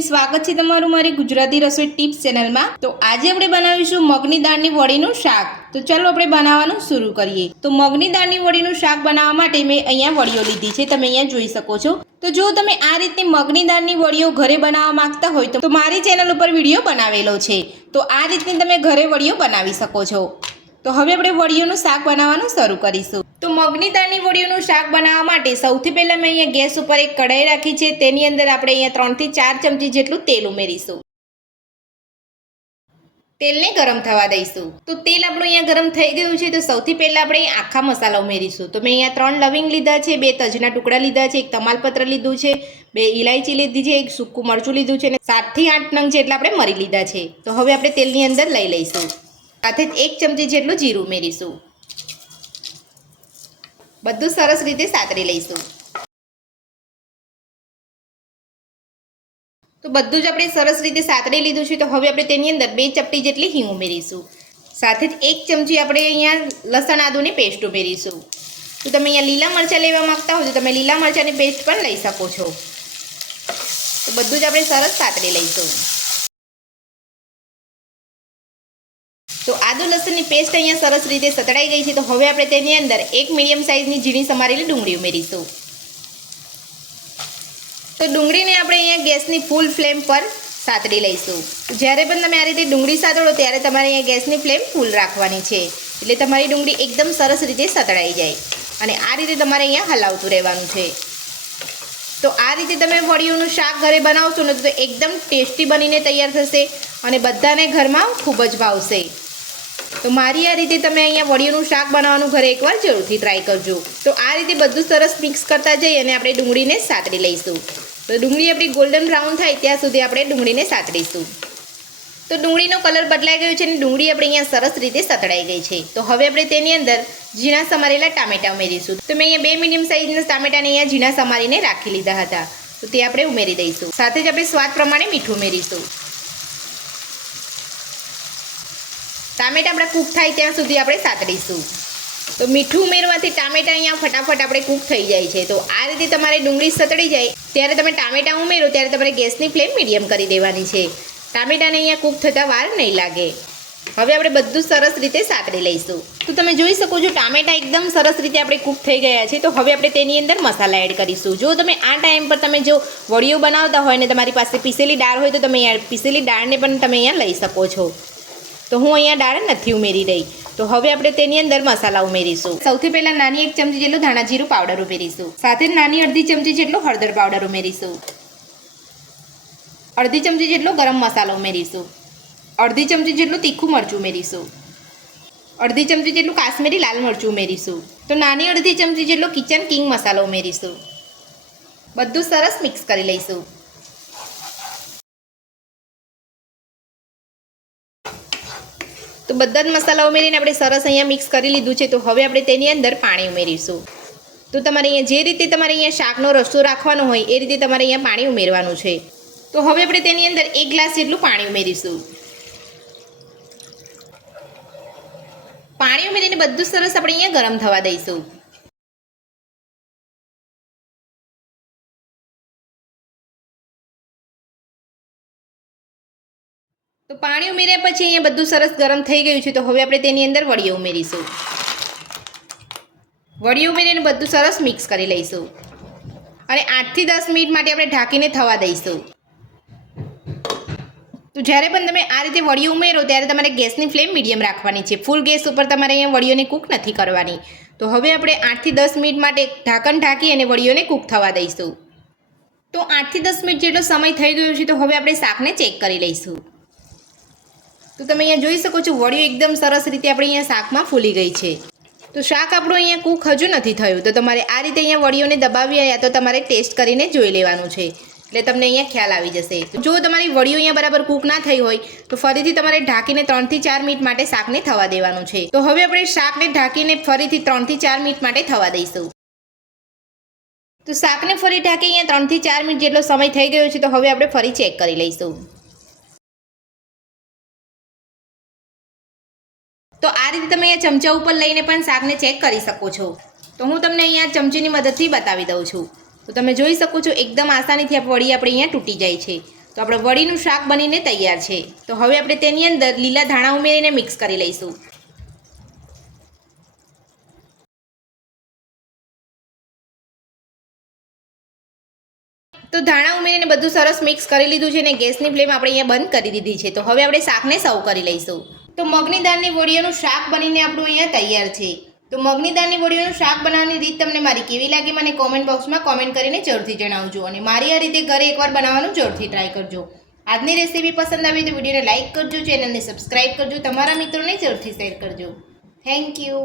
Friends, સ્વાગત છે તમારું મારી ગુજરાતી રસોઈ ટિપ્સ ચેનલમાં। તો આજે આપણે બનાવીશું મગની દાળની વડીનું શાક। તો ચાલો આપણે બનાવવાનું શરૂ કરીએ। તો મગની દાળની વડીનું શાક બનાવવા માટે મેં અહીંયા વડીઓ લીધી છે, તમે અહીંયા જોઈ શકો છો। તો જો તમે આ રીતે મગની દાળની વડીઓ ઘરે બનાવવા માંગતા હોય તો મારી ચેનલ ઉપર વિડીયો બનાવેલો છે, તો આ રીતની તમે ઘરે વડીઓ બનાવી શકો છો। તો હવે આપણે વડીઓનું શાક બનાવવાનું શરૂ કરીશું। તો મગની દાળની વડીઓનું શાક બનાવવા માટે સૌથી પહેલાં મેં અહીંયા ગેસ ઉપર એક કઢાઈ રાખી છે, તેની અંદર આપણે અહીંયા 3 થી 4 ચમચી જેટલું તેલ ઉમેરીશું। તેલને ગરમ થવા દઈશું। તો તેલ આપણું અહીંયા ગરમ થઈ ગયું છે, તો સૌથી પહેલાં આપણે આખા મસાલા ઉમેરીશું। તો મેં અહીંયા 3 લવિંગ લીધા છે, 2 તજના ટુકડા લીધા છે, 1 તમાલપત્ર લીધું છે, 2 ઇલાયચી લીધી છે, 1 સૂકું મરચું લીધું છે અને 7 થી 8 નંગ જેટલા આપણે મરી લીધા છે। તો હવે આપણે તેલની અંદર લઈ લઈશું। સાથે જ 1 ચમચી જેટલું જીરું ઉમેરીશું। બધું સરસ રીતે સાતરી લઈશું। તો બધું જ આપણે સરસ રીતે સાતરી લીધું છે, તો હવે આપણે તેની અંદર 2 ચપટી જેટલી હિંગ ઉમેરીશું। સાથે જ 1 ચમચી આપણે અહીંયા લસણ આદુની પેસ્ટ ઉમેરીશું। તો તમે અહીંયા લીલા મરચાં લેવા માંગતા હો તો તમે લીલા મરચાંની પેસ્ટ પણ લઈ શકો છો। તો બધું જ આપણે સરસ સાતરી લઈશું। તો આદુ લસણની પેસ્ટ અહીંયા સરસ રીતે સતળાઈ ગઈ છે, તો હવે આપણે તેની અંદર 1 મીડિયમ સાઇઝની ઝીણી સમારેલી ડુંગળી ઉમેરીશું। તો ડુંગળીને આપણે અહીંયા ગેસની ફૂલ ફ્લેમ પર સાતળી લઈશું। જ્યારે પણ તમે આ રીતે ડુંગળી સાતળો ત્યારે તમારે અહીંયા ગેસની ફ્લેમ ફૂલ રાખવાની છે, એટલે તમારી ડુંગળી એકદમ સરસ રીતે સતળાઈ જાય અને આ રીતે તમારે અહીંયા હલાવતું રહેવાનું છે। તો આ રીતે તમે વડીઓનું શાક ઘરે બનાવશો ને તો એકદમ ટેસ્ટી બનીને તૈયાર થશે અને બધાને ઘરમાં ખૂબ જ ભાવશે। તો મારી આ રીતે તમે અહીંયા વડીઓનું શાક બનાવવાનું ઘરે એકવાર જરૂરથી ટ્રાય કરજો। તો આ રીતે બધું સરસ મિક્સ કરતા જઈ અને આપણે ડુંગળીને સાતળી લઈશું। તો ડુંગળી આપણી ગોલ્ડન બ્રાઉન થાય ત્યાં સુધી આપણે ડુંગળીને સાતળીશું। તો ડુંગળીનો કલર બદલાઈ ગયો છે અને ડુંગળી આપણે અહીંયા સરસ રીતે સતળાઈ ગઈ છે। તો હવે આપણે તેની અંદર ઝીણા સમારેલા ટામેટાં ઉમેરીશું। તો મેં અહીંયા 2 મીડિયમ સાઇઝના ટામેટાને અહીંયા ઝીણા સમારીને રાખી લીધા હતા, તો તે આપણે ઉમેરી દઈશું। સાથે જ આપણે સ્વાદ પ્રમાણે મીઠું ઉમેરીશું। ટામેટાં આપણે કૂક થાય ત્યાં સુધી આપણે સાતળીશું। તો મીઠું ઉમેરવાથી ટામેટાં અહીંયા ફટાફટ આપણે કૂક થઈ જાય છે। તો આ રીતે તમારે ડુંગળી સતળી જાય ત્યારે તમે ટામેટાં ઉમેરો ત્યારે તમારે ગેસની ફ્લેમ મીડિયમ કરી દેવાની છે, ટામેટાને અહીંયા કૂક થતાં વાર નહીં લાગે। હવે આપણે બધું સરસ રીતે સાતળી લઈશું। તો તમે જોઈ શકો છો ટામેટાં એકદમ સરસ રીતે આપણે કૂક થઈ ગયા છે। તો હવે આપણે તેની અંદર મસાલા એડ કરીશું। જો તમે આ ટાઈમ પર તમે જો વડીઓ બનાવતા હોય ને તમારી પાસે પીસેલી દાળ હોય તો તમે પીસેલી દાળને પણ તમે અહીંયા લઈ શકો છો। તો હું અહીંયા દાળ નથી ઉમેરી રહી। તો હવે આપણે તેની અંદર મસાલા ઉમેરીશું। સૌથી પહેલાં નાની 1 ચમચી જેટલું ધાણા જીરું પાવડર ઉમેરીશું। સાથે જ નાની અડધી ચમચી જેટલો હળદર પાવડર ઉમેરીશું। અડધી ચમચી જેટલો ગરમ મસાલો ઉમેરીશું। અડધી ચમચી જેટલું તીખું મરચું ઉમેરીશું। અડધી ચમચી જેટલું કાશ્મીરી લાલ મરચું ઉમેરીશું। તો નાની અડધી ચમચી જેટલો કિચન કિંગ મસાલો ઉમેરીશું। બધું સરસ મિક્સ કરી લઈશું। તો બધા જ મસાલા ઉમેરીને આપણે સરસ અહીંયા મિક્સ કરી લીધું છે। તો હવે આપણે તેની અંદર પાણી ઉમેરીશું। તો તમારે અહીંયા જે રીતે તમારે અહીંયા શાકનો રસો રાખવાનો હોય એ રીતે તમારે અહીંયા પાણી ઉમેરવાનું છે। તો હવે આપણે તેની અંદર 1 ગ્લાસ જેટલું પાણી ઉમેરીશું। પાણી ઉમેરીને બધું સરસ આપણે અહીંયા ગરમ થવા દઈશું। તો પાણી ઉમેર્યા પછી અહીંયા બધું સરસ ગરમ થઈ ગયું છે। તો હવે આપણે તેની અંદર વડીઓ ઉમેરીશું। વડીઓ ઉમેરીને બધું સરસ મિક્સ કરી લઈશું અને 8 થી 10 મિનિટ માટે આપણે ઢાંકીને થવા દઈશું। તો જ્યારે પણ તમે આ રીતે વડીઓ ઉમેરો ત્યારે તમારે ગેસની ફ્લેમ મીડિયમ રાખવાની છે, ફૂલ ગેસ ઉપર તમારે અહીંયા વડીઓને કૂક નથી કરવાની। તો હવે આપણે 8 થી 10 મિનિટ માટે ઢાંકણ ઢાંકી અને વડીઓને કૂક થવા દઈશું। તો 8 થી 10 મિનિટ જેટલો સમય થઈ ગયો છે। તો હવે આપણે શાકને ચેક કરી લઈશું। તો તમે અહીંયા જોઈ શકો છો વડીઓ એકદમ સરસ રીતે આપણે અહીંયા શાકમાં ફૂલી ગઈ છે। તો શાક આપણું અહીંયા કૂક હજુ નથી થયું, તો તમારે આ રીતે અહીંયા વડીઓને દબાવી યા તો તમારે ટેસ્ટ કરીને જોઈ લેવાનું છે, એટલે તમને અહીંયા ખ્યાલ આવી જશે। જો તમારી વડીઓ અહીંયા બરાબર કૂક ના થઈ હોય તો ફરીથી તમારે ઢાંકીને 3 થી 4 મિનિટ માટે શાકને થવા દેવાનું છે। તો હવે આપણે શાકને ઢાંકીને ફરીથી 3 થી 4 મિનિટ માટે થવા દઈશું। તો શાકને ફરી ઢાંકી અહીંયા 3 થી 4 મિનિટ જેટલો સમય થઈ ગયો છે। તો હવે આપણે ફરી ચેક કરી લઈશું। તો આ રીતે તમે અહીંયા ચમચા ઉપર લઈને પણ શાકને ચેક કરી શકો છો। તો હું તમને અહીંયા ચમચીની મદદથી બતાવી દઉં છું। તો તમે જોઈ શકો છો એકદમ આસાનીથી વડી આપણે અહીંયા તૂટી જાય છે। તો તો આપણે વડીનું શાક બનીને તૈયાર છે. તો હવે આપણે તેની અંદર લીલા ધાણા ઉમેરીને મિક્સ કરી લઈશું. તો ધાણા ઉમેરીને બધું સરસ મિક્સ કરી લીધું છે અને ગેસની ફ્લેમ આપણે અહીંયા બંધ કરી દીધી છે. તો હવે આપણે શાકને સર્વ કરી લઈશું. તો મગની દાળની વડીઓનું શાક બનીને આપણું અહીંયા તૈયાર છે. તો મગની દાળની વડીઓનું શાક બનાવવાની રીત તમને મારી કેવી લાગી મને કોમેન્ટ બોક્સમાં કોમેન્ટ કરીને જરૂરથી જણાવજો. અને મારી આ રીતે ઘરે એકવાર બનાવવાનું જરૂરથી ટ્રાય કરજો. આજની રેસીપી પસંદ આવી તો વિડીયોને લાઇક કરજો, ચેનલને સબસ્ક્રાઇબ કરજો, તમારા મિત્રોને જરૂરથી શેર કરજો. Thank you.